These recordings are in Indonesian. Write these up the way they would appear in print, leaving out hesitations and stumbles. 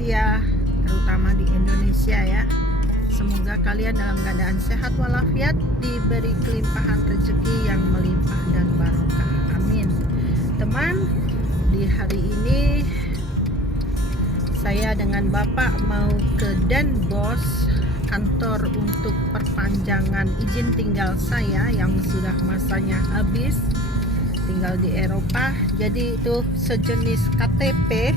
Asia, terutama di Indonesia ya. Semoga kalian dalam keadaan sehat walafiat, diberi kelimpahan rezeki yang melimpah dan barokah. Amin. Teman, di hari ini saya dengan Bapak mau ke Den Bosch, kantor untuk perpanjangan izin tinggal saya yang sudah masanya habis, tinggal di Eropa. Jadi itu sejenis KTP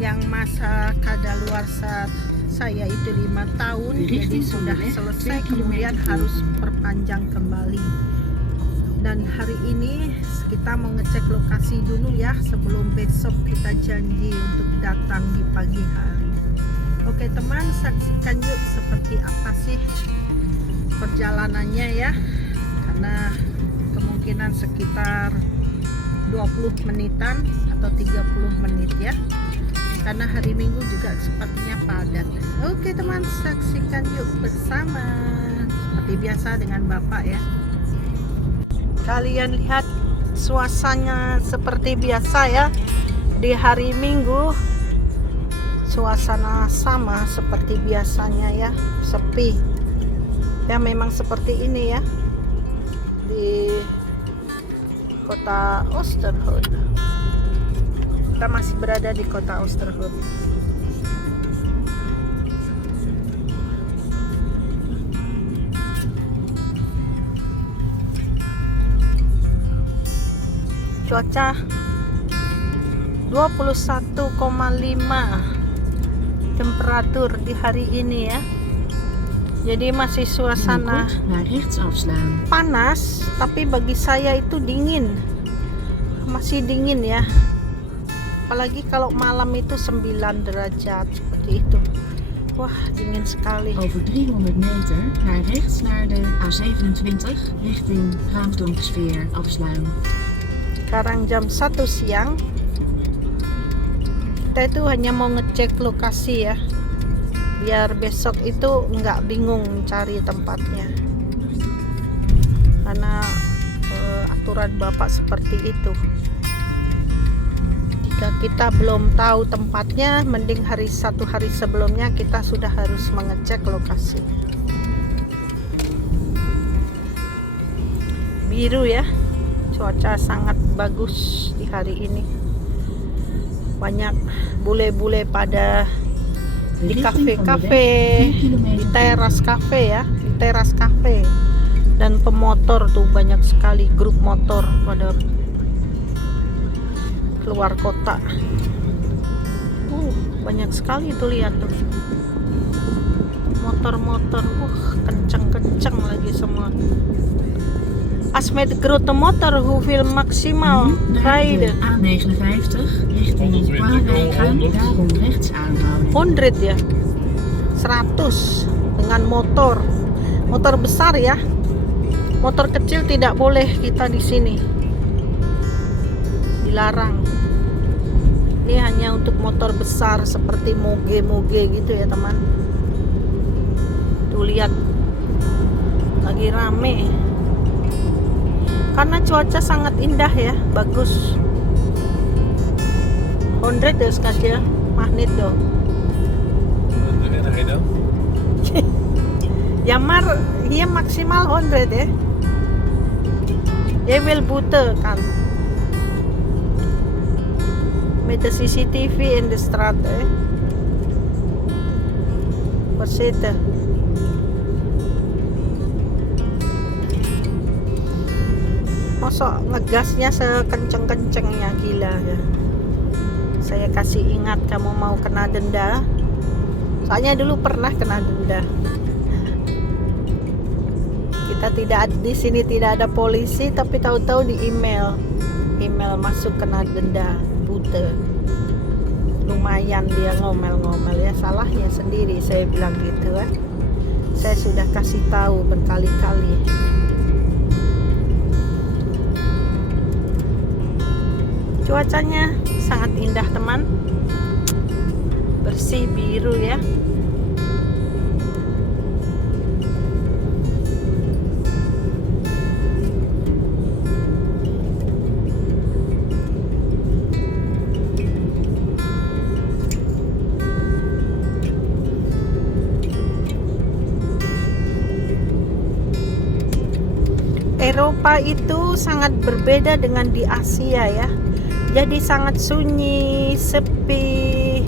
yang masa kadaluarsa saya itu 5 tahun, jadi sudah selesai, kemudian harus perpanjang kembali. Dan hari ini kita mau ngecek lokasi dulu ya, sebelum besok kita janji untuk datang di pagi hari. Oke teman, saksikan yuk seperti apa sih perjalanannya ya, karena kemungkinan sekitar 20 menitan atau 30 menit ya, karena hari Minggu juga sepertinya padat. Oke teman, saksikan yuk bersama seperti biasa dengan Bapak ya. Kalian lihat suasananya seperti biasa ya, di hari Minggu suasana sama seperti biasanya ya, sepi ya, memang seperti ini ya di kota Oosterhout. Kita masih berada di kota Oosterhout. Cuaca 21,5 temperatur di hari ini ya. Jadi masih suasana panas, tapi bagi saya itu dingin. Masih dingin ya. Apalagi kalau malam itu 9 derajat seperti itu. Wah, dingin sekali. Over 300 meter naar rechts naar de A27 richting Raamsdonkersveer Afsluim. Sekarang jam 1 siang. Kita itu hanya mau ngecek lokasi ya, biar besok itu nggak bingung cari tempatnya, karena aturan Bapak seperti itu. Jika kita belum tahu tempatnya, mending satu hari sebelumnya kita sudah harus mengecek lokasi. Biru ya, cuaca sangat bagus di hari ini. Banyak bule-bule pada di kafe-kafe, di teras kafe ya, di teras kafe. Dan pemotor tuh banyak sekali, grup motor pada keluar kota. Banyak sekali tuh, lihat tuh. Motor-motor, kenceng-kenceng lagi semua. Als met grote motor, hoeveel maximaal rijden? A59 richting Kwaadwijk gaan, daarom rechts aanhouden. 100 ya, 100 dengan motor besar ya. Motor kecil tidak boleh kita di sini, dilarang. Ini hanya untuk motor besar seperti moge gitu ya teman. Tuh lihat, lagi rame. Karena cuaca sangat indah ya, bagus. 100 dus kasih magnet do. Ja, maar hier maximaal 100 hè. Je wil boete kan. Met de CCTV in de straat hè. Verzitten. Masuk ngegasnya sekenceng-kencengnya, gila ya. Saya kasih ingat, kamu mau kena denda. Soalnya dulu pernah kena denda. Kita di sini tidak ada polisi, tapi tahu-tahu di email masuk kena denda boete. Lumayan dia ngomel-ngomel ya, salahnya sendiri saya bilang gitu kan. Saya sudah kasih tahu berkali-kali. Cuacanya sangat indah teman, bersih biru ya. Eropa itu sangat berbeda dengan di Asia ya. Jadi sangat sunyi, sepi,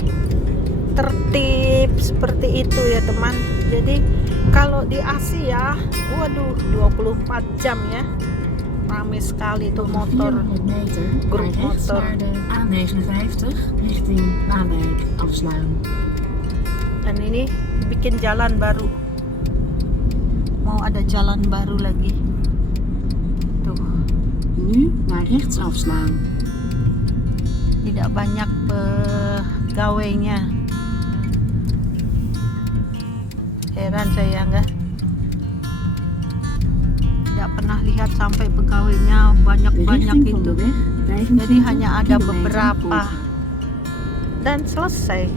tertib seperti itu ya teman. Jadi kalau di Asia, waduh 24 jam ya. Ramai sekali tuh motor, 400 meter grup naar rechts motor. naar de A59 richting Waalwijk afslaan. Dan ini bikin jalan baru. Mau ada jalan baru lagi. Tuh, Nu naar rechts afslaan. tidak banyak pegawainya. Heran saya enggak. Tidak pernah lihat sampai pegawainya De banyak-banyak richting van itu. de weg 25 Jadi hanya ada kilometer beberapa. volgen. Dan selesai.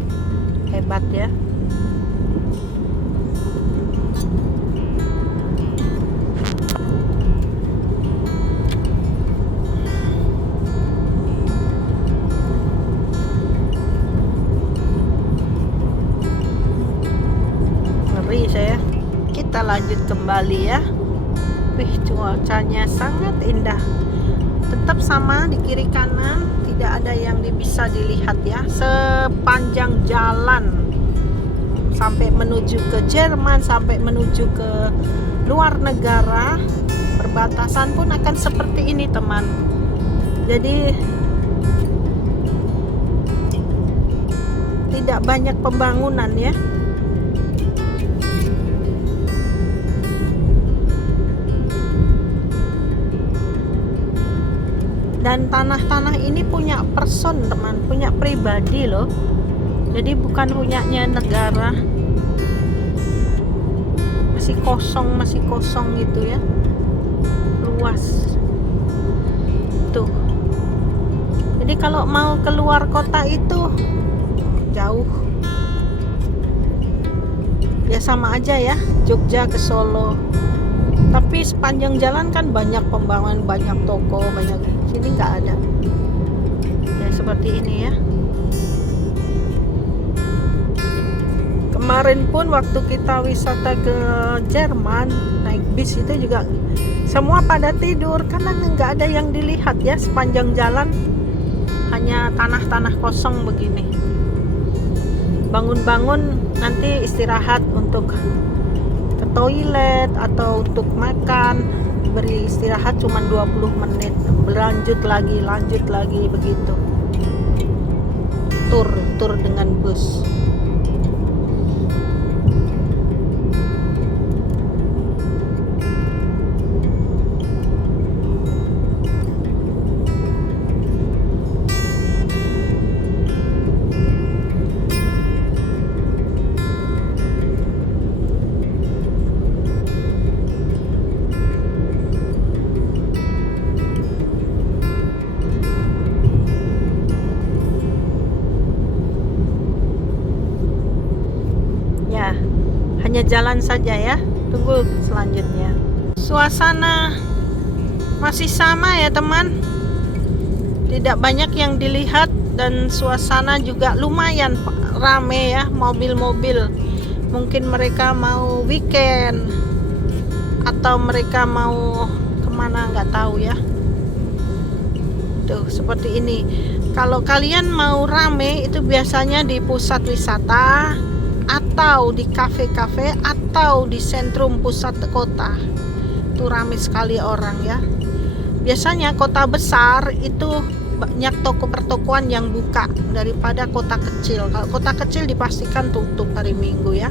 Hebat ya. Ngeri saya. Kita lanjut kembali ya. Wih, cuacanya sangat indah. Tetap sama di kiri kanan, tidak ada yang bisa dilihat ya. Sepanjang jalan sampai menuju ke Jerman, sampai menuju ke luar negara, perbatasan pun akan seperti ini teman. Jadi tidak banyak pembangunan ya. Dan tanah-tanah ini punya person teman, punya pribadi loh. Jadi bukan punyanya negara. Masih kosong gitu ya. Luas. Tuh. Jadi kalau mau keluar kota itu jauh. Ya sama aja ya, Jogja ke Solo. Tapi sepanjang jalan kan banyak pembangunan, banyak toko, banyak. Sini nggak ada. Ya seperti ini ya. Kemarin pun waktu kita wisata ke Jerman naik bis itu juga semua pada tidur karena nggak ada yang dilihat ya sepanjang jalan, hanya tanah-tanah kosong begini. Bangun-bangun nanti istirahat untuk ke toilet atau untuk makan, beri istirahat cuma 20 menit, lanjut lagi begitu. Tur dengan bus. Ya, hanya jalan saja ya. Tunggu selanjutnya. Suasana masih sama ya teman. Tidak banyak yang dilihat dan suasana juga lumayan rame ya, mobil-mobil. Mungkin mereka mau weekend atau mereka mau kemana nggak tahu ya. Tuh seperti ini. Kalau kalian mau rame itu biasanya di pusat wisata atau di kafe-kafe atau di sentrum pusat kota. Itu ramai sekali orang ya. Biasanya kota besar itu banyak toko pertokoan yang buka daripada kota kecil. Kalau kota kecil dipastikan tutup hari Minggu ya.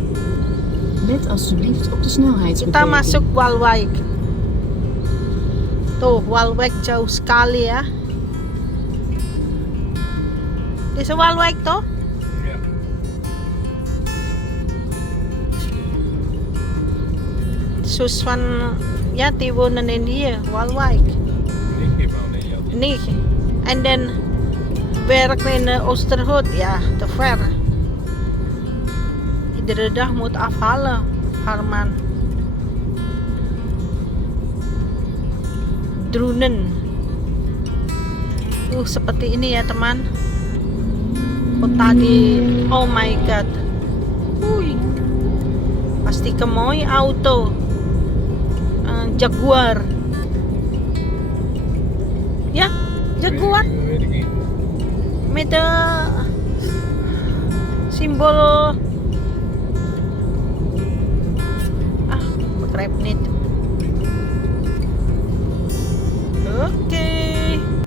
Let alsjeblieft op de snelheidsbeperking. Kita masuk Waalwijk. Tuh Waalwijk jauh sekali ya. Di Waalwijk toh? Zus van, ja, die wonen in hier, Waalwijk. Nee. En dan werken in Oosterhout, ja, te ver. Iedere dag moet afhalen, Harman. Drunen. Seperti ini ya teman. Kota di, oh my god. Pasti mooi auto. Jaguar. Jaguar Weet ik niet. met de symbool. Begrijp niet. Oke,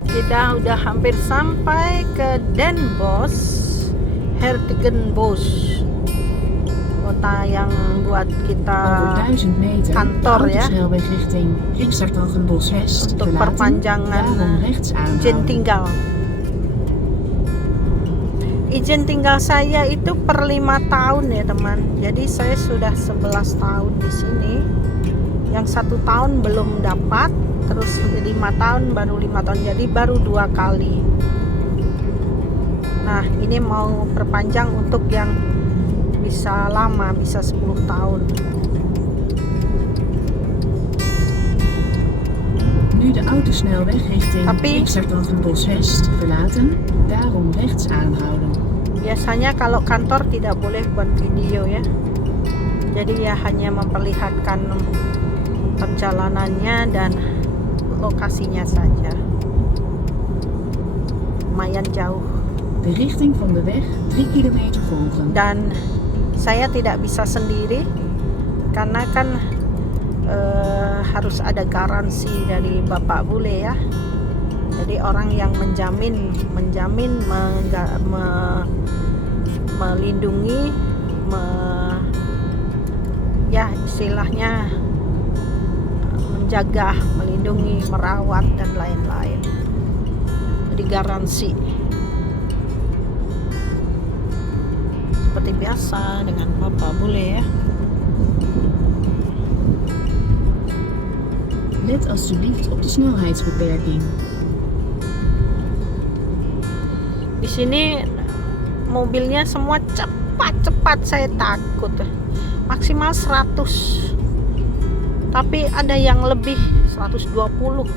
kita udah hampir sampai ke Den Bosch, Hertogenbosch, kota yang buat kita Over 1000 meter kantor, de ya. autosnelweg richting Ringstertogenbos West untuk verlaten, perpanjangan daarom rechts izin aanhouden. tinggal. Izin tinggal saya itu per 5 tahun ya teman. Jadi saya sudah 11 tahun di sini. Yang 1 tahun belum dapat, terus 5 tahun baru 5 tahun. Jadi baru 2 kali. Nah, ini mau perpanjang untuk yang bisa lama, bisa 10 tahun. Nu de autosnelweg richting Tapi- Ringstertogenbos West verlaten, daarom rechts aanhouden. Biasanya kalau kantor tidak boleh buat video ya. Jadi ya hanya memperlihatkan perjalanannya dan lokasinya saja. Lumayan jauh De richting van de weg 3 kilometer volgen. dan saya tidak bisa sendiri karena kan harus ada garansi dari Bapak Bule ya. Jadi orang yang menjamin melindungi, ya istilahnya menjaga, melindungi, merawat dan lain-lain. Jadi garansi. Seperti biasa dengan Bapak Bule ya. Let alstublieft op de snelheidsbeperking. Di sini mobilnya semua cepat-cepat, saya takut. Maksimal 100. Tapi ada yang lebih 120.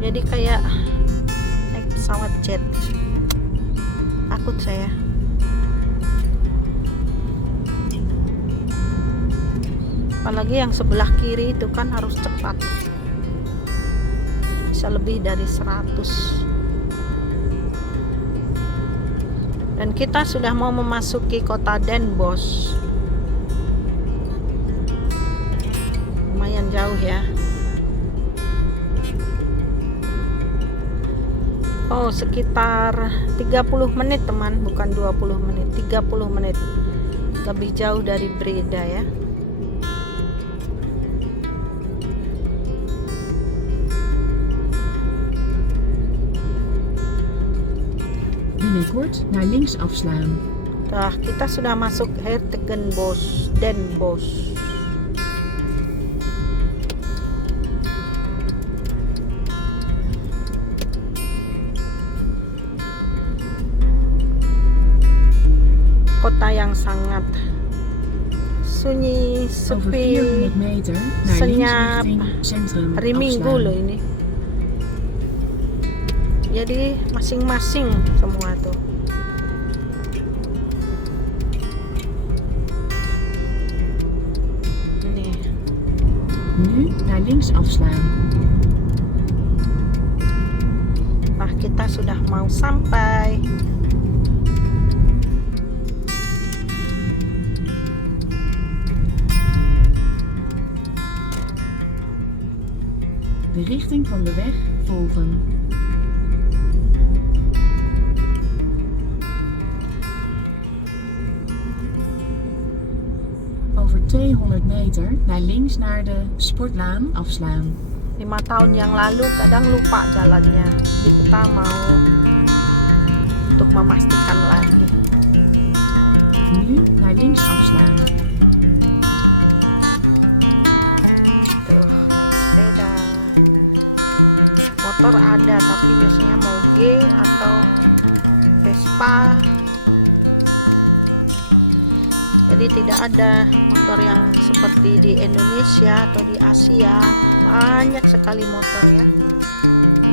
Jadi kayak naik pesawat jet. Takut saya. Apalagi yang sebelah kiri itu kan harus cepat. Bisa lebih dari 100. Dan kita sudah mau memasuki kota Den Bosch. Lumayan jauh ya. Oh, sekitar 30 menit teman, bukan 20 menit, 30 menit. Lebih jauh dari Breda ya. Binnenkort naar links afslaan. Nah, kita sudah masuk Hertogenbosch, Den Bosch. Kota yang sangat sunyi, Over sepi, 400 meter naar senyap. links richting centrum hari Minggu loh afslaan. ini. Jadi masing-masing semua tuh. Ini Nu naar links afslaan. nah kita sudah mau sampai. De richting van de weg volgen. Over 200 meter naar links naar de sportlaan afslaan. 5 tahun yang lalu kadang lupa jalannya. Jadi kita mau untuk memastikan lagi. Nu naar links afslaan. Tuh, naik sepeda. Motor ada tapi biasanya moge atau Vespa. Jadi tidak ada motor yang seperti di Indonesia atau di Asia. Banyak sekali motor ya.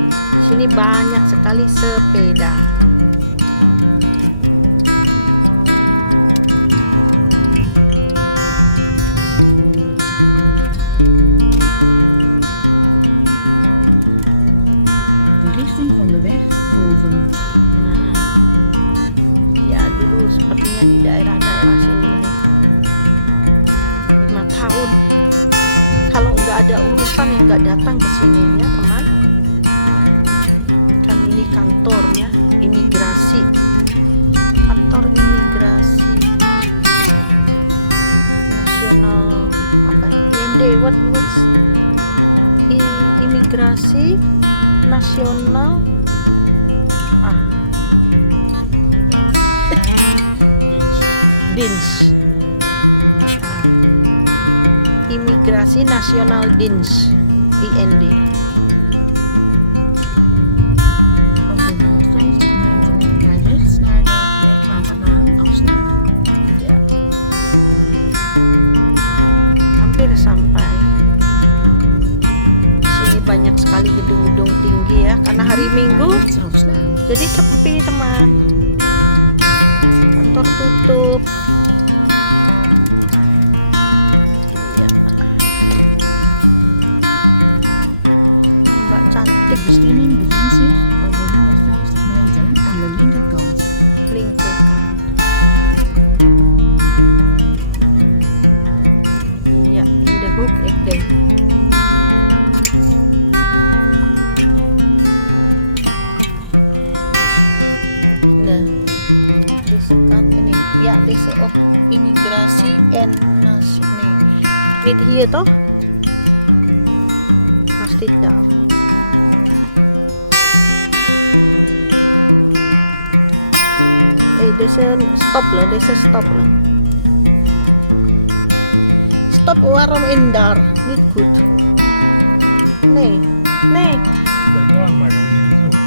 Di sini banyak sekali sepeda. De richting volgen. Nah, ya dulu sepertinya di daerah-daerah sini nih 5 tahun. Kalau nggak ada urusan ya nggak datang ke sini ya teman. Kan ini kantornya imigrasi, kantor imigrasi nasional apa ya? IND, what's imigrasi nasional Dienst. Imigrasi Nasional Dienst, IND. Over 150 meter naar rechts naar de Leegwaterlaan afslaan. Ya. Hampir sampai. Di sini banyak sekali gedung-gedung tinggi ya, karena hari Minggu Naar rechts afslaan. jadi sepi teman. Kantor tutup. Iya. Mbak De cantik bestemming bevindt zich over 150 meter aan de linkerkant. lingkungan. Iya, in the hook ik denk. Nah, deze kant ini. Ja, deze op immigratie en nee. Dit hier toch? Mag dit daar? Deze stop loh, deze stop loh. Stop, waarom in daar? Niet goed. Nee, nee. Ja, maar gaan we niet naartoe.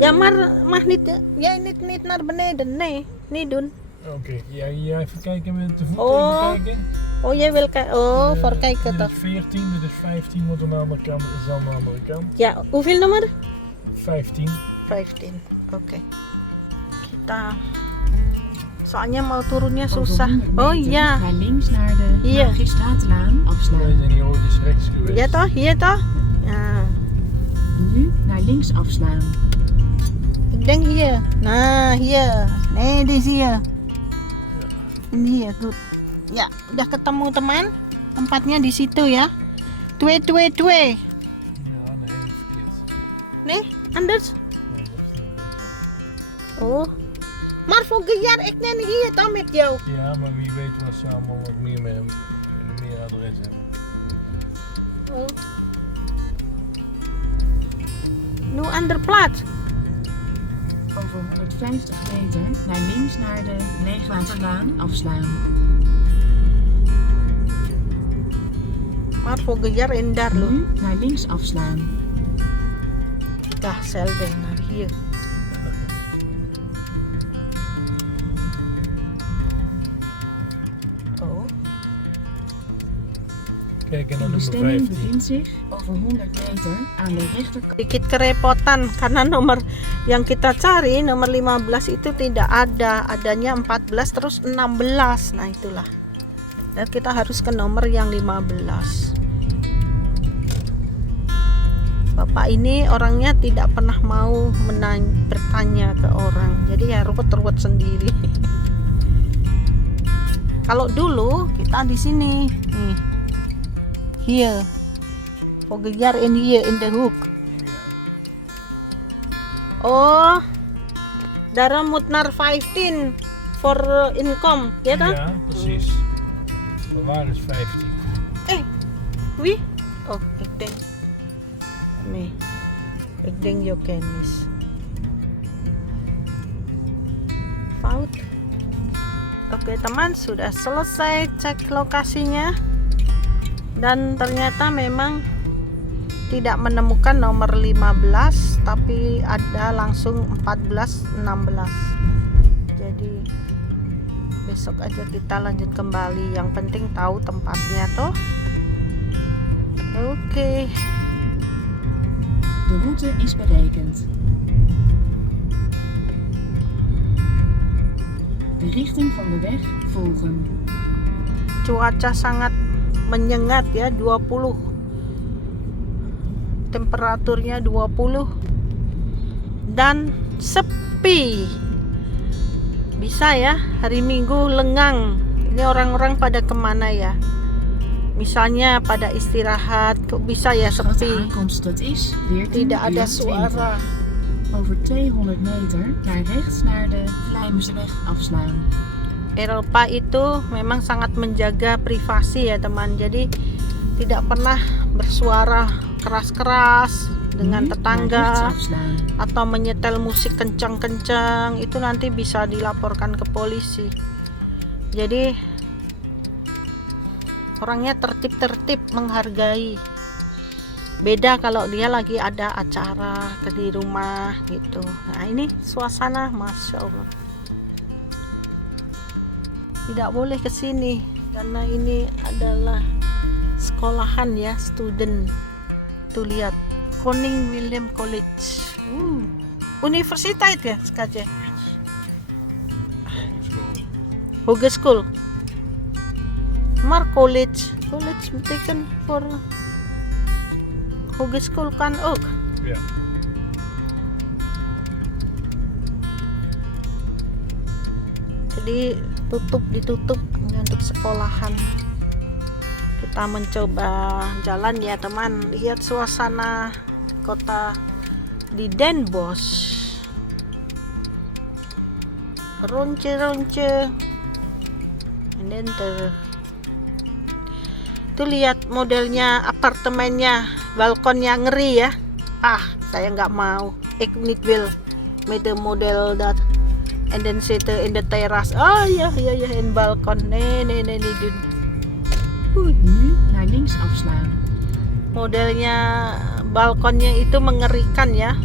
Ja, maar mag niet. Jij niet naar beneden. Nee, niet doen. Oké, jij even kijken met de voet, Oh. even kijken. Oh, jij wil kijken. Oh, voor kijken Dit toch. is 14, dit is 15, want aan de andere kant is aan de andere kant. Ja, hoeveel nummer? 15. 15. Oké. Kita. Soalnya mau turunnya Over susah. 100 Oh meter ja. ga links naar de Hier. Magistratenlaan Wij afslaan. zijn hier ooit eens rechts geweest. Ja toch? Hier toch? Ja. Nu naar links afslaan. Ik denk hier. Nah, hier. Nee, di hier. Ini hier, good. Ya, udah ketemu teman. Tempatnya di situ ya. 222. Ja, nee, dat is verkeerd. Nee, anders. Nee, dat is niet. Oh. Maar volgend jaar ik neem hier dan met jou. Ja, maar wie weet wat ze allemaal nog meer adres hebben. Oh. Nu ander plaats. Over 150 meter naar links naar de Leegwaterlaan afslaan. Maar volgend jaar in daar loh. Nu naar links afslaan. Dah selden naar hier. Oh. Kijk De naar nummer bestemming 15. bevindt zich over 100 meter aan de rechterkant. Sedikit kerepotan karena nomor yang kita cari nomor 15 itu tidak ada, adanya 14 terus 16. Nah itulah, dan kita harus ke nomor yang 15. Bapak ini orangnya tidak pernah mau bertanya ke orang, jadi ya ruwet-ruwet sendiri. Kalau dulu kita di sini nih, here Vogeljaar in here in the hook. Oh, daarom moet naar 15 voor income, ya kan? Ja, precies. Maar waar is 15? Wie? Oh, ik denk. Nee, ik denk Jokenis. Fout. Oke teman, sudah selesai cek lokasinya. Dan ternyata memang tidak menemukan nomor 15, tapi ada langsung 14, 16. Jadi besok aja kita lanjut kembali. Yang penting tahu tempatnya toh. Oke. De route is berekend. De richting van de weg volgen. Cuaca sangat menyengat ya, 20. Temperaturnya 20. dan sepi. Bisa ya, hari Minggu lengang. Ini orang-orang pada kemana ya? Misalnya pada istirahat, kok bisa ya Schat, de sepi? aankomst het is 14 Tidak ada uur 20. suara. Over 200 meter naar rechts naar de Vlijmerseweg afslaan. Eropa itu memang sangat menjaga privasi ya teman. Jadi tidak pernah bersuara keras-keras dengan Nu naar rechts tetangga afslaan. atau menyetel musik kencang-kencang. Itu nanti bisa dilaporkan ke polisi. Jadi orangnya tertib-tertib, menghargai. Beda kalau dia lagi ada acara di rumah gitu. Nah ini suasana, masya Allah. Tidak boleh ke sini karena ini adalah sekolahan ya, student. Tuh lihat, Koning William College. Universiteit ya, skatje. Hogeschool. Maar college betekent voor hogeschool kan ook. Ja. Jadi ditutup untuk sekolahan. Kita mencoba jalan ya teman, lihat suasana kota di Den Bosch. Ronce-ronce. And then tuh lihat modelnya apartemennya, balkonnya ngeri ya. Saya nggak mau. Ik niet wil met de model dat. En dan zitten in de terras. Ja, in balkon. Nee, niet doen. Nu naar links afslaan. Modelnya balkonnya itu mengerikan ya.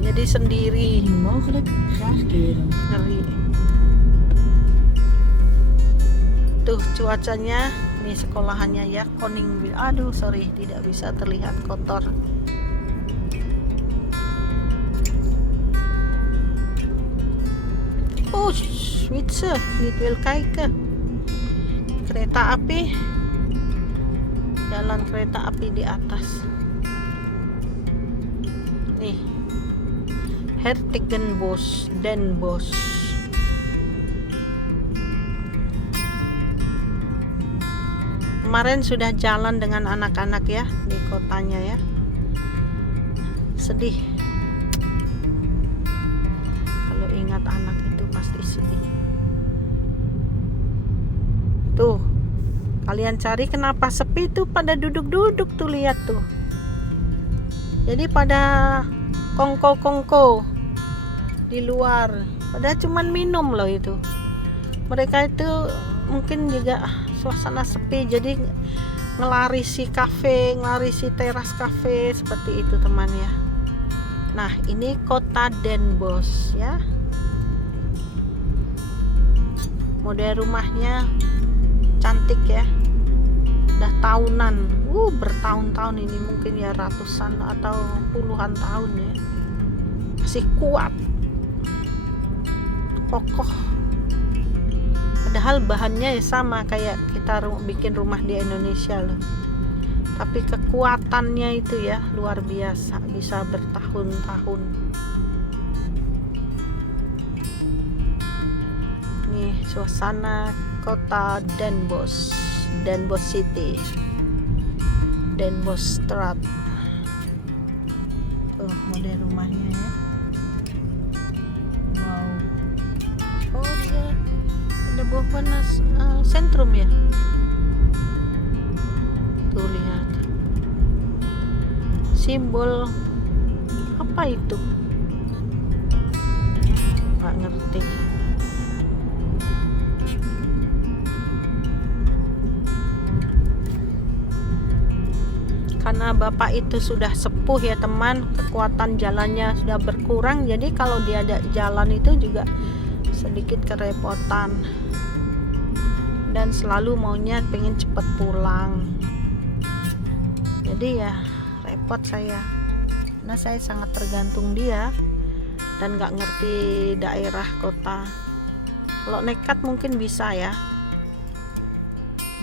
Jadi sendiri, Indien mogelijk graag keren. ngeri. Tuh cuacanya, ini sekolahannya ya, Koning. Aduh, sorry, tidak bisa terlihat, kotor. Switse, niet wil kijken. Kereta api, jalan kereta api di atas. Nih, Hertogenbosch, Den Bosch. Kemarin sudah jalan dengan anak-anak ya di kotanya ya. Sedih. Kalau ingat anak itu pasti sedih. Tuh, kalian cari kenapa sepi tuh, pada duduk-duduk tuh, lihat tuh. Jadi pada kongko-kongko di luar. Padahal cuman minum loh itu. Mereka itu mungkin juga suasana sepi, jadi ngelarisi kafe, ngelarisi teras kafe seperti itu teman ya. Nah ini kota Den Bosch ya. Model rumahnya cantik ya. Udah tahunan, bertahun-tahun ini, mungkin ya ratusan atau puluhan tahun ya. Masih kuat, kokoh. Padahal bahannya ya sama kayak kita bikin rumah di Indonesia loh. Tapi kekuatannya itu ya luar biasa, bisa bertahun-tahun. Nih suasana kota Den Bosch, Den Bosch City, Den Bosch Straat. Tuh model rumahnya ya. Wow. Oh dia ada bawah sentrum ya. Tuh lihat simbol apa itu, nggak ngerti. Karena bapak itu sudah sepuh ya teman, kekuatan jalannya sudah berkurang, jadi kalau dia ada jalan itu juga sedikit kerepotan. Dan selalu maunya pengen cepet pulang. Jadi ya repot saya, karena saya sangat tergantung dia dan nggak ngerti daerah kota. Kalau nekat mungkin bisa ya,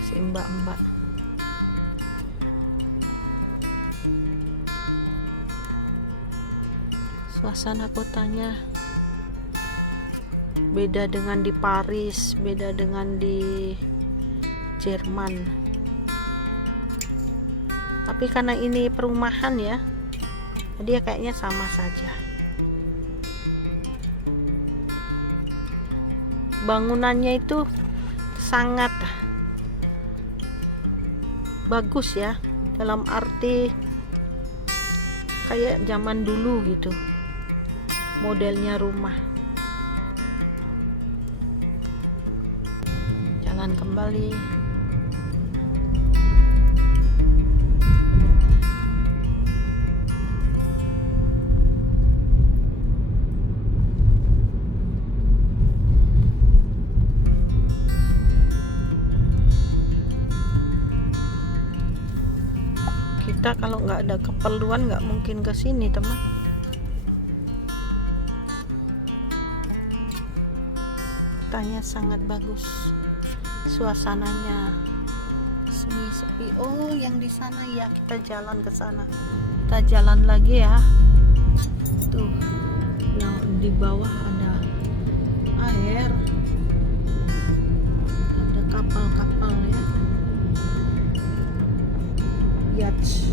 si mbak-mbak. Suasana kotanya beda dengan di Paris, beda dengan di Jerman. Tapi karena ini perumahan ya, dia kayaknya sama saja. Bangunannya itu sangat bagus ya, dalam arti kayak zaman dulu gitu modelnya rumah. Jalan kembali. Kita kalau nggak ada keperluan nggak mungkin ke sini, teman. Kotanya sangat bagus, suasananya semi sepi. Oh, yang di sana ya, kita jalan ke sana. Kita jalan lagi ya. Tuh, yang di bawah ada air, ada kapal-kapal ya. Yacht.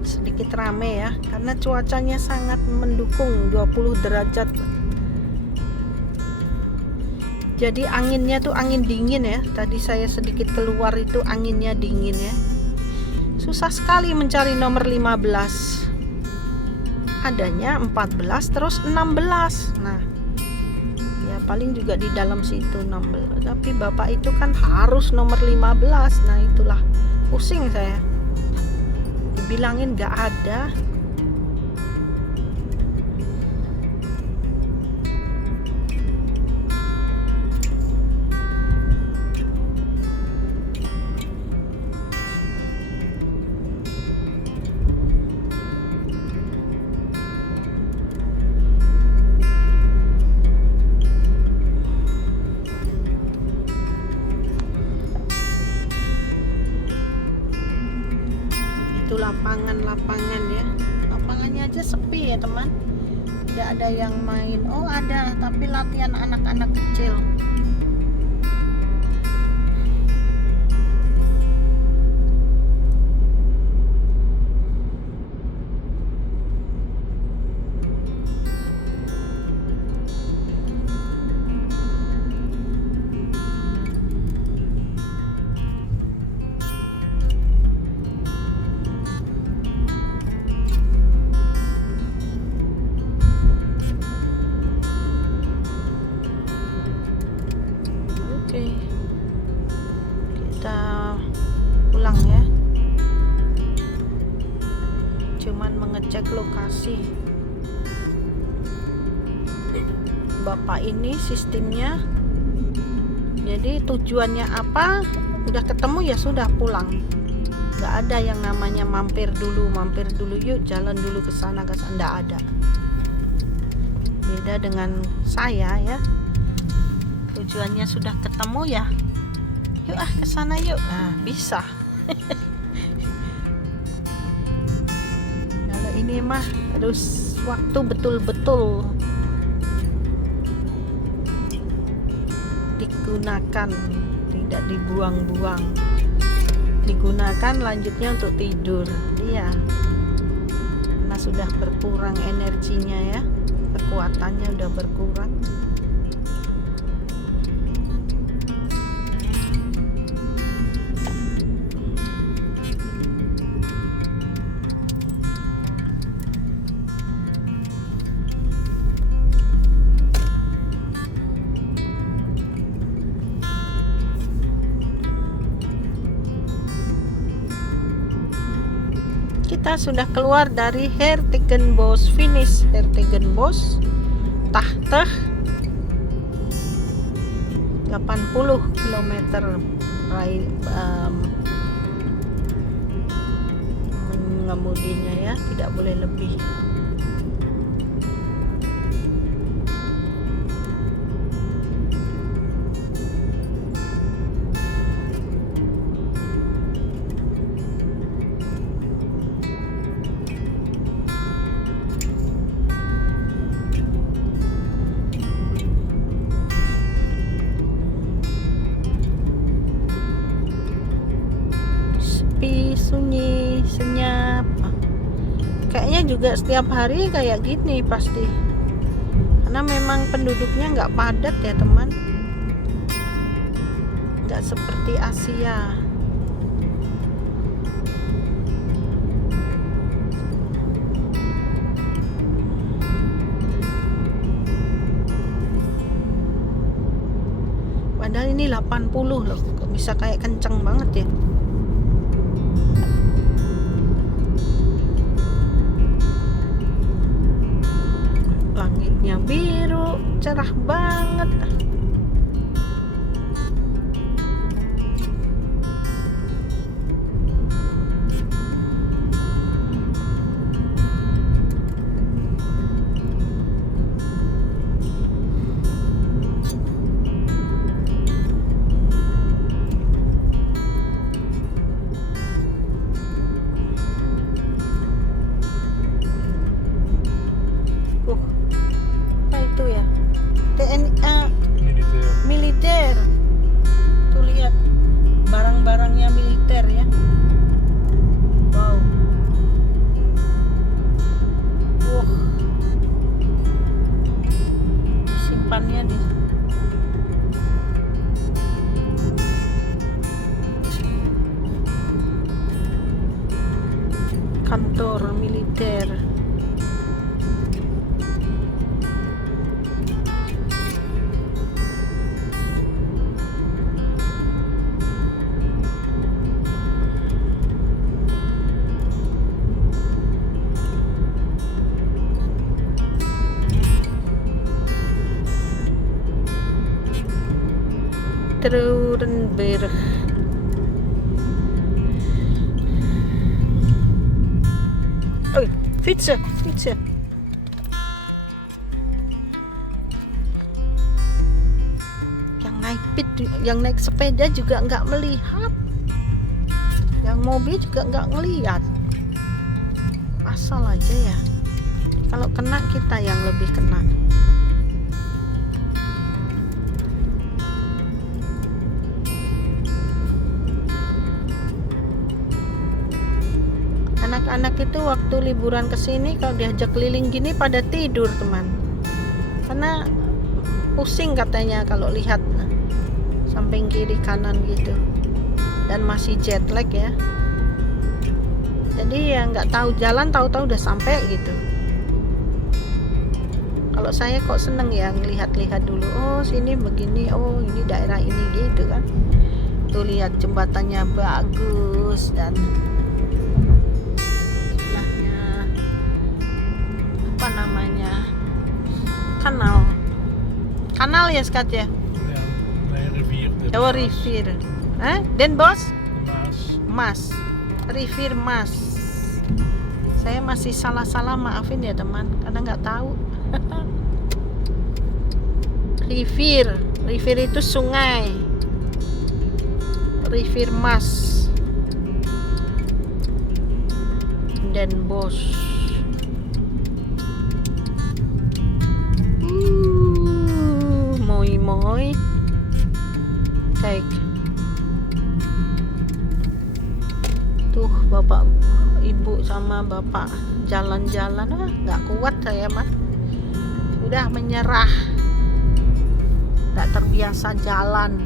Sedikit rame ya, karena cuacanya sangat mendukung, 20 derajat. Jadi anginnya tuh angin dingin ya. Tadi saya sedikit keluar itu anginnya dingin ya. Susah sekali mencari nomor 15. Adanya 14 terus 16. Nah, ya paling juga di dalam situ 16. Tapi bapak itu kan harus nomor 15. Nah, itulah pusing saya. Dibilangin gak ada. Itu lapangan ya, lapangannya aja sepi ya teman, tidak ada yang main. Oh ada, tapi latihan anak-anak kecil. Oke, kita pulang ya. Cuman mengecek lokasi. Bapak ini sistemnya, jadi tujuannya apa, udah ketemu ya sudah pulang. Nggak ada yang namanya mampir dulu yuk jalan dulu ke sana nggak ada. Beda dengan saya ya. Tujuannya sudah ketemu ya, yuk ke sana yuk. Nah, bisa. Kalau ini mah harus waktu betul-betul digunakan, tidak dibuang-buang. Digunakan lanjutnya untuk tidur. Iya. Karena sudah berkurang energinya ya. kekuatannya udah berkurang. Kita sudah keluar dari Hertogenbosch, finish Hertogenbosch, Tachtag 80 km mengemudinya ya, tidak boleh lebih. Sunyi, senyap. Kayaknya juga setiap hari kayak gini pasti, karena memang penduduknya nggak padat ya teman, nggak seperti Asia. Padahal ini 80 loh, kok bisa kayak kenceng banget ya. Langitnya biru, cerah banget. Apa itu ya? TNI militer. Tuh lihat barang-barangnya militer ya. Wow. Simpannya di kantor militer. Traurenberg. Oh, fietsen. Yang naik sepeda juga nggak melihat, yang mobil juga nggak ngelihat. Asal aja ya, kalau kena kita yang lebih kena. Anak-anak itu waktu liburan kesini kalau diajak keliling gini pada tidur teman, karena pusing katanya kalau lihat samping kiri kanan gitu, dan masih jet lag ya, jadi ya nggak tahu jalan, tahu-tahu udah sampai gitu. Kalau saya kok seneng ya ngelihat-lihat dulu, oh sini begini, oh ini daerah ini gitu kan. Tuh lihat jembatannya bagus, dan apa namanya, kanal ya Skat ya? Ja, nee, rivier. Oh rivier. Den Bosch? Maas. Rivier Maas. Saya masih salah-salah, maafin ya teman, karena nggak tahu. Rivier itu sungai. Rivier Maas. Den Bosch. Mooi. Kijk. Tuh bapak, ibu sama bapak jalan-jalan. Nggak kuat saya mah. udah menyerah, nggak terbiasa jalan.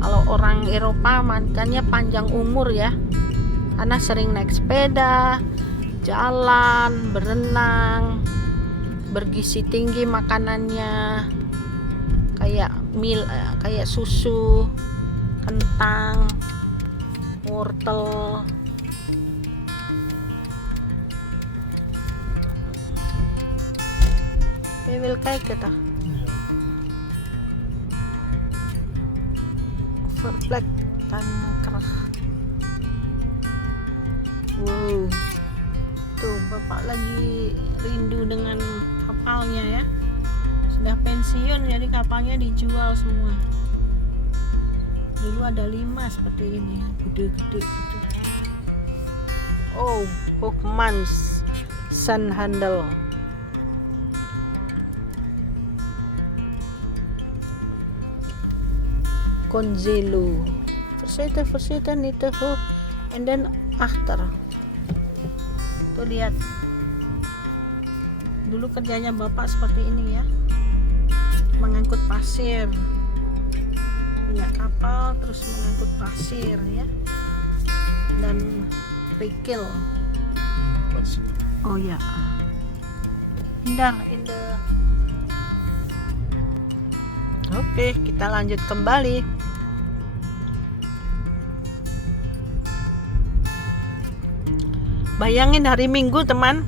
Kalau orang Eropa makanya panjang umur ya, karena sering naik sepeda, jalan, berenang, bergizi tinggi makanannya, kayak kayak susu, kentang, wortel. Vi vil kijken då. Verplek kanker. Wow. Tuh bapak lagi rindu dengan kapalnya ya. Sudah pensiun jadi kapalnya dijual semua. Dulu ada 5 seperti ini, gede-gede gitu. Oh, Hoekmans Sunhandel. Konzelo. Verzeten niet te hoog. En dan achter. Tuh lihat. Dulu kerjanya bapak seperti ini ya. Mengangkut pasir. Punya kapal terus mengangkut pasir ya. Dan rikil. Oh ya. Indah. Oke, kita lanjut kembali. Bayangin hari Minggu teman,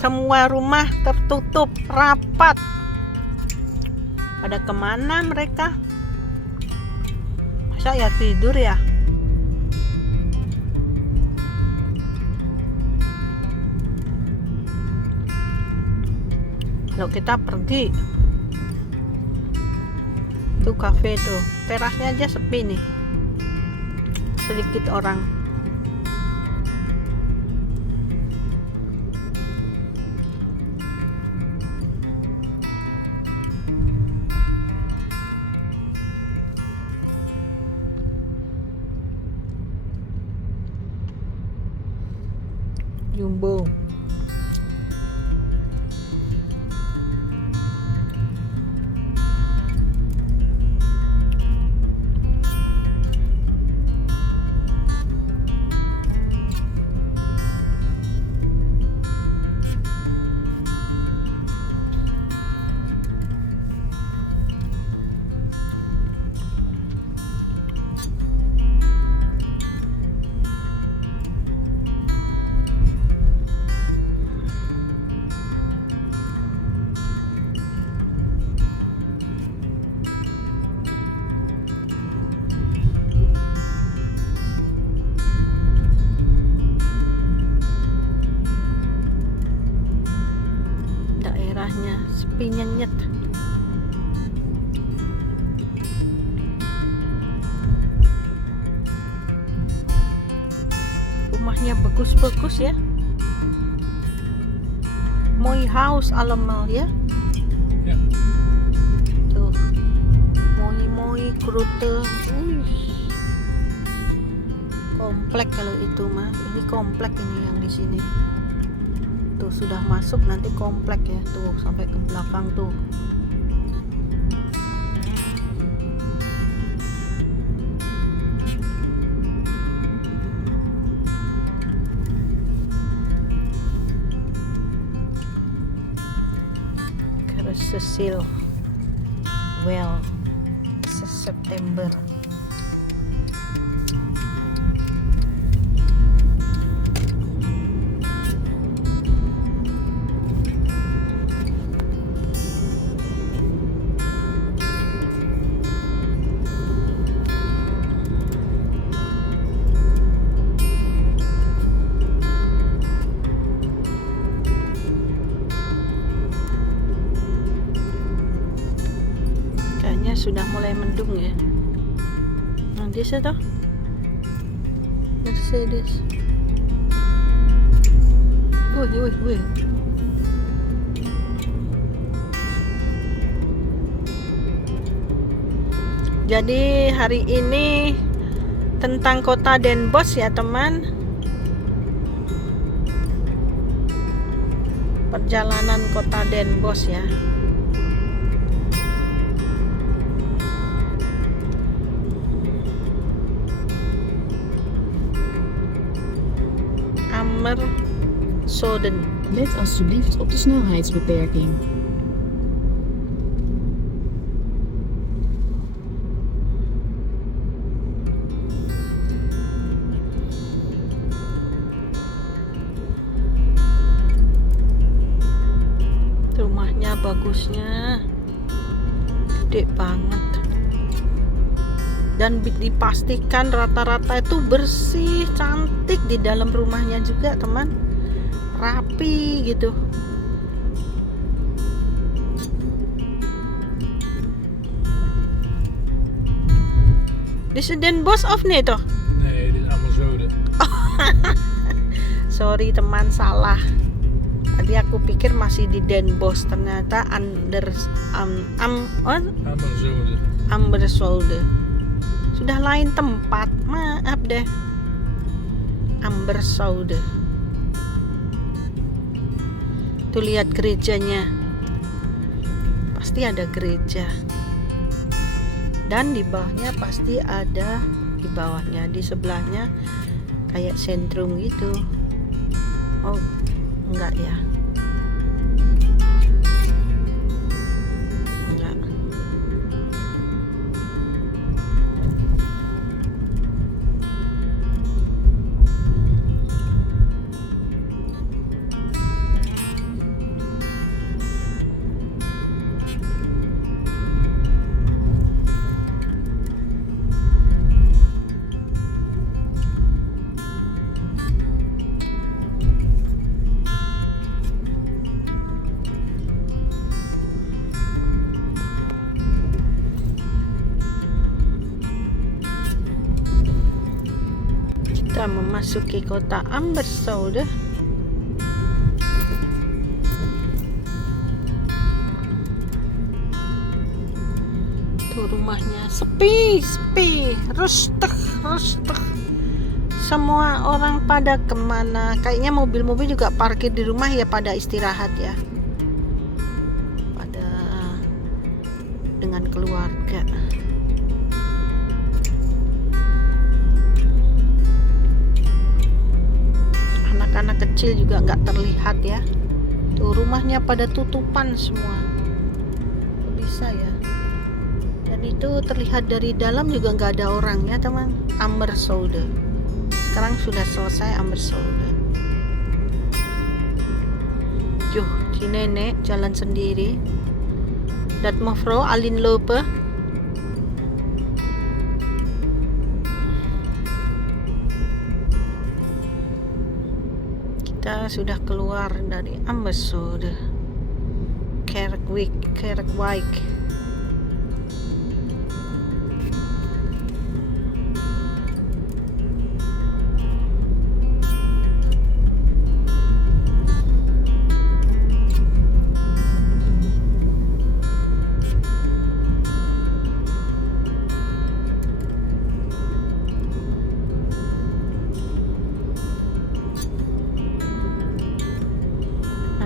semua rumah tertutup rapat. Pada kemana mereka? Masa ya tidur ya? Kalau kita pergi, tuh kafe tuh, terasnya aja sepi nih, sedikit orang. Jumbo. Sepi nyenyet. Rumahnya bagus-bagus ya. Mooi house allemaal ya. Ya. Tuh. Mooi grote. Komplek kalau itu mah. Ini komplek ini yang di sini. Tuh sudah masuk nanti komplek ya, tuh sampai ke belakang tuh. Cecil Well September. Sudah mulai mendung ya. Nah, di situ Mercedes. Wih. Jadi hari ini tentang kota Den Bosch ya teman. perjalanan kota Den Bosch ya. Amersfoort. Let alstublieft op de snelheidsbeperking. Rumahnya bagusnya gede banget, dan dipastikan rata-rata itu bersih, cantik. Di dalam rumahnya juga teman, rapi gitu. Dit is Den Bosch of nee toch? Nee, dit is Amazone. Sorry teman, salah. Tadi aku pikir masih di Den Bosch, ternyata Amazone. Amersfoort. Sudah lain tempat, maaf deh. Amersfoort. Tuh lihat gerejanya. Pasti ada gereja. Dan di bawahnya pasti ada, di bawahnya, di sebelahnya kayak sentrum gitu. Oh, enggak ya. Enggak. Kita memasuki kota Amersfoort. Tuh rumahnya sepi, rustek. Semua orang pada kemana? Kayaknya mobil-mobil juga parkir di rumah ya, pada istirahat ya. Pada dengan keluarga. Anak kecil juga nggak terlihat ya. Tuh rumahnya pada tutupan semua. Bisa ya. Dan itu terlihat dari dalam juga nggak ada orang ya teman. Amersfoort. Sekarang sudah selesai Amersfoort. Joh, si nenek jalan sendiri. Dat mevrouw alleen lopen. Kita sudah keluar dari Amersfoort. Kerkwijk.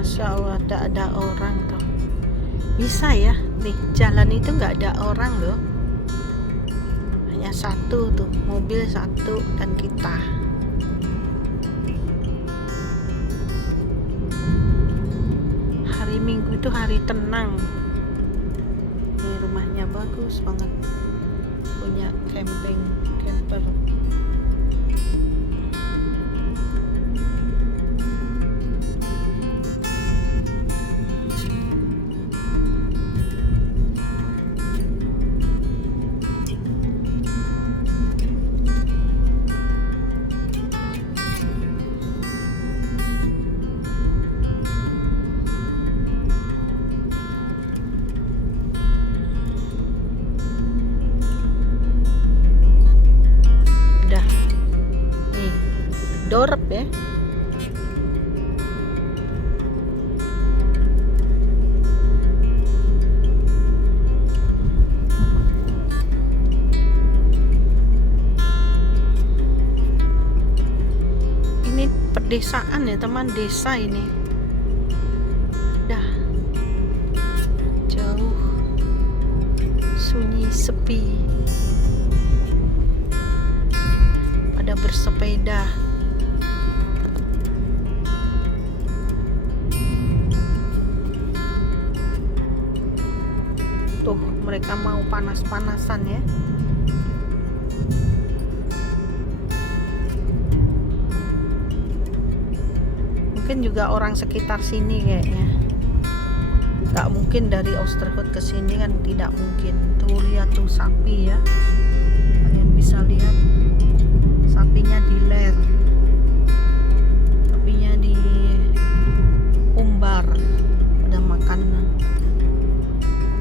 Masya Allah, tak ada orang tuh. Bisa ya, nih jalan itu nggak ada orang loh. Hanya satu tuh, mobil satu dan kita. Hari Minggu itu hari tenang. Ini rumahnya bagus banget. Punya camper. Dorp ya. Ini pedesaan ya teman, desa ini. sepi. Pada bersepeda. Tuh, mereka mau panas-panasan ya. Mungkin juga orang sekitar sini kayaknya. Gak mungkin dari Oosterhout ke sini kan, tidak mungkin. Tuh lihat tuh sapi ya. Kalian bisa lihat sapinya diler. Sapinya diumbar pada makan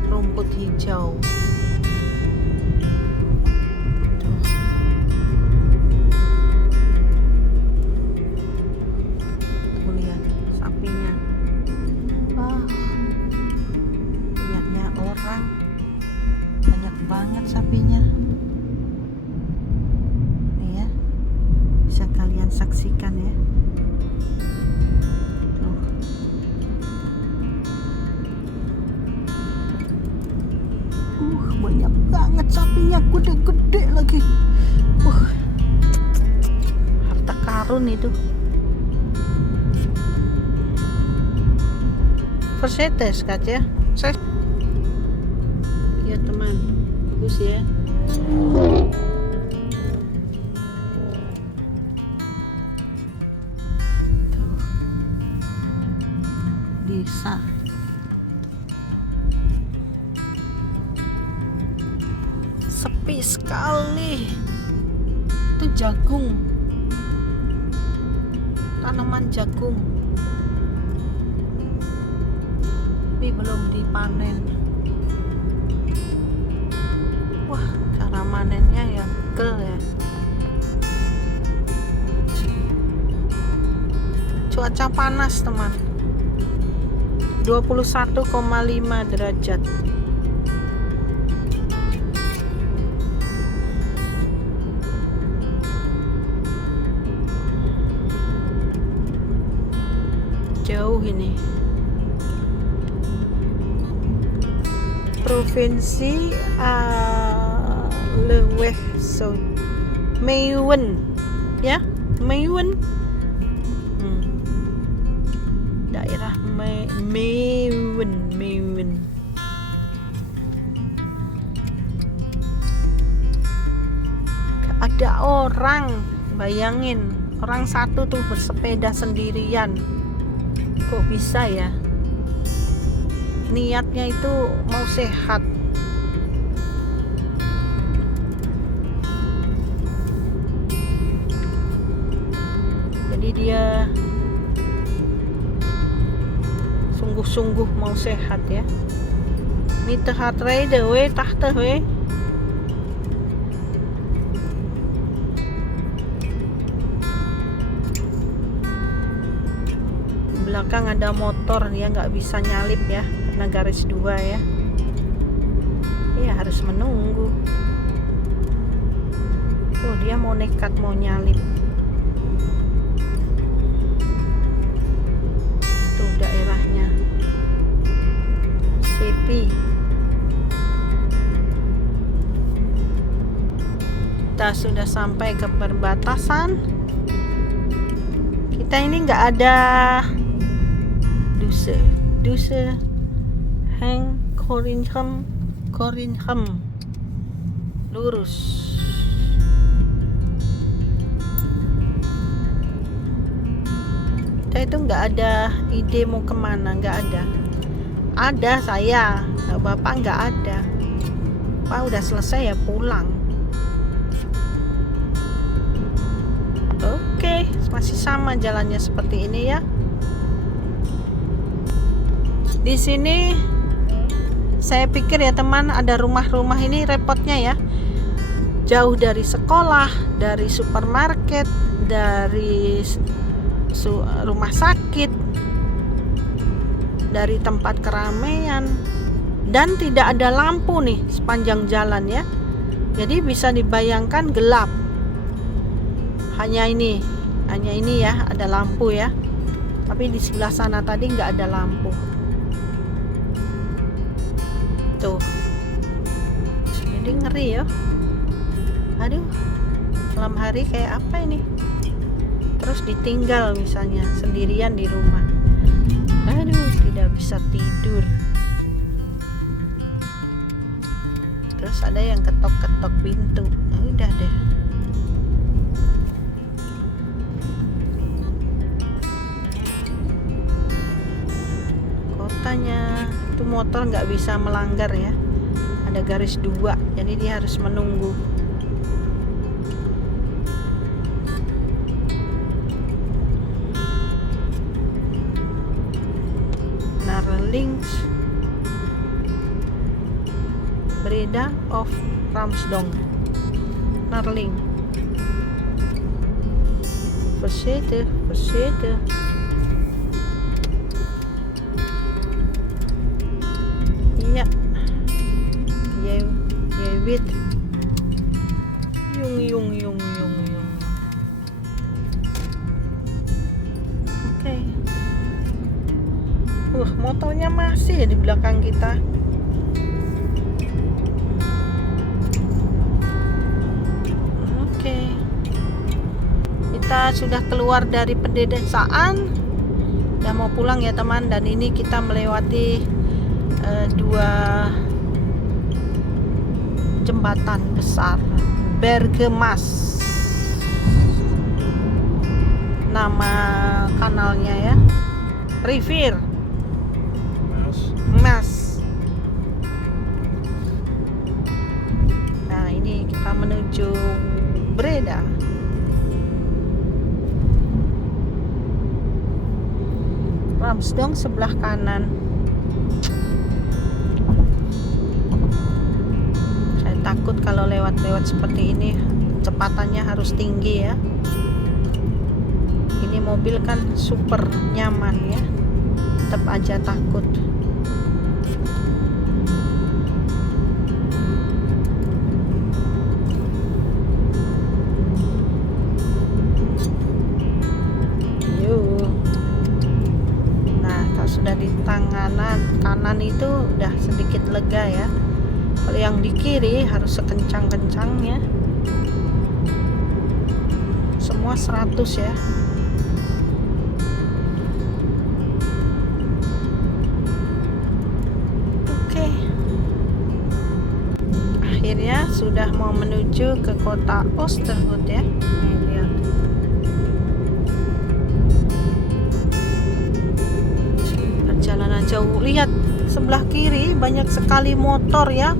rumput hijau. Tuh lihat sapinya. Wah, banyaknya orang, banyak banget sapinya. Nih ya, bisa kalian saksikan ya. Banyak banget sapinya, gede-gede lagi. Harta karun itu. Versetes ya. Iya teman, bagus ya. Tuh. Desa. Sepi sekali. Itu jagung, tanaman jagung, tapi belum dipanen. Wah, cara manennya ya pegel ya. Cuaca panas teman, 21,5 derajat. Jauh ini. Provinsi Lewes Meeuwen ya, Meeuwen. Daerah Meeuwen. Ada orang, bayangin, orang satu tuh bersepeda sendirian. Kok bisa ya? Niatnya itu mau sehat. Jadi dia sungguh-sungguh mau sehat ya. Ini tehat rede we tahta we. Belakang ada motor, dia nggak bisa nyalip ya karena garis 2 ya. Iya, harus menunggu. Oh, dia mau nekat mau nyalip. Tuh daerahnya sepi. Kita sudah sampai ke perbatasan. Kita ini nggak ada Duse Heng Korinhem lurus. Kita itu nggak ada ide mau kemana, nggak ada. Ada saya, bapak nggak ada. Pak udah selesai ya pulang. Oke, masih sama jalannya seperti ini ya. Di sini saya pikir ya teman, ada rumah-rumah ini repotnya ya. Jauh dari sekolah, dari supermarket, dari rumah sakit, dari tempat keramaian, dan tidak ada lampu nih sepanjang jalan ya. Jadi bisa dibayangkan gelap. Hanya ini ya ada lampu ya. Tapi di sebelah sana tadi nggak ada lampu. Tuh. Jadi ngeri ya. Aduh, malam hari kayak apa ini? Terus ditinggal misalnya sendirian di rumah. Aduh, tidak bisa tidur. Terus ada yang ketok-ketok pintu. Udah deh. Kotanya itu motor nggak bisa melanggar ya. Ada garis 2, jadi dia harus menunggu. Links Breda of Ramsdong Narling Versete iya jij weet jung oke. Motornya masih di belakang kita. Oke. Kita sudah keluar dari pedesaan. Udah mau pulang ya teman. Dan ini kita melewati 2 jembatan besar. Bergemas. Nama kanalnya ya. Rivier Mas. Nah, ini kita menuju Breda. Ramsdong sebelah kanan. Saya takut kalau lewat-lewat seperti ini, kecepatannya harus tinggi ya. Ini mobil kan super nyaman ya. Tetap aja takut. Sudah di tangan kanan itu udah sedikit lega ya. Kalau yang di kiri harus sekencang-kencangnya. Semua 100 ya. Oke. Akhirnya sudah mau menuju ke kota Oosterhout ya. Nih, lihat. Perjalanan jauh. Lihat sebelah kiri banyak sekali motor ya.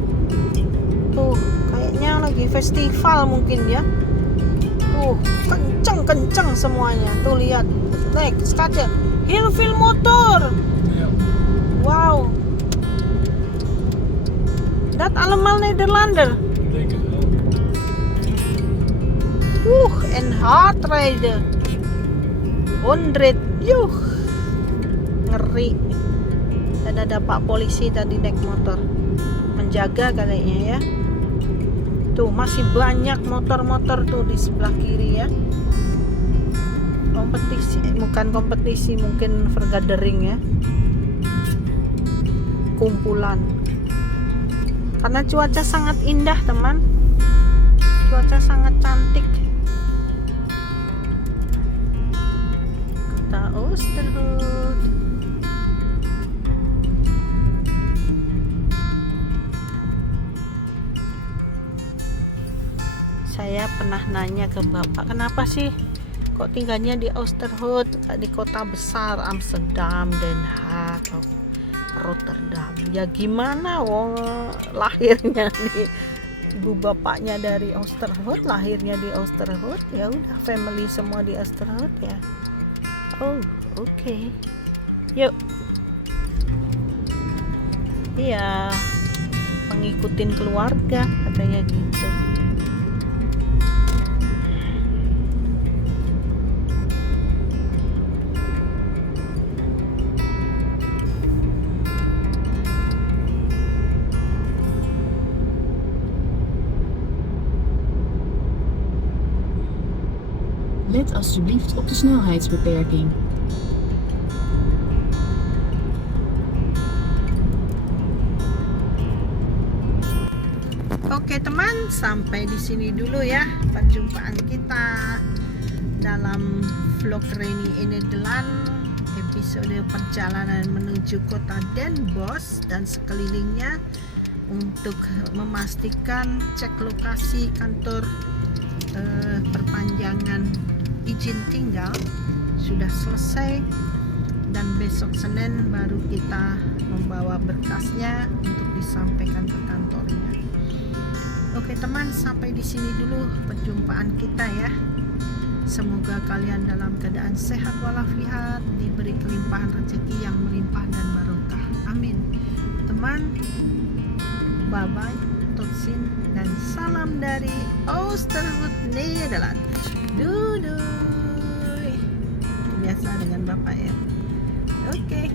Tuh, kayaknya lagi festival mungkin ya. Tuh, kenceng-kenceng semuanya. Tuh lihat. Next kaca. Heel veel motor. Wow. Dat allemaal Nederlander. En hard rijden. 100. Ngeri. Dan ada pak polisi tadi naik motor menjaga kayaknya ya. Tuh masih banyak motor-motor tuh di sebelah kiri ya. Kompetisi, bukan kompetisi, mungkin vergadering ya. Kumpulan. Karena cuaca sangat indah teman. Cuaca sangat cantik. Kota Oosterhout. Saya pernah nanya ke bapak, kenapa sih kok tinggalnya di Oosterhout, di kota besar Amsterdam, Den Haag, Rotterdam? Ya gimana, wong lahirnya di ibu bapaknya dari Oosterhout, lahirnya di Oosterhout, ya udah family semua di Oosterhout ya. Oh, oke. Yuk. Iya, mengikutin keluarga katanya gitu. Let alstublieft op de snelheidsbeperking. Oke teman, sampai di sini dulu ya perjumpaan kita dalam vlog Reni Enegelan, episode perjalanan menuju kota Den Bosch dan sekelilingnya, untuk memastikan cek lokasi kantor perpanjangan izin tinggal sudah selesai, dan besok Senin baru kita membawa berkasnya untuk disampaikan ke kantornya. Oke teman, sampai di sini dulu perjumpaan kita ya. Semoga kalian dalam keadaan sehat walafiat, diberi kelimpahan rezeki yang melimpah dan barokah. Amin. Teman, bye bye, tot ziens, dan salam dari Oosterhout, Nederland. Doei. Biasa dengan Bapak ya. Oke.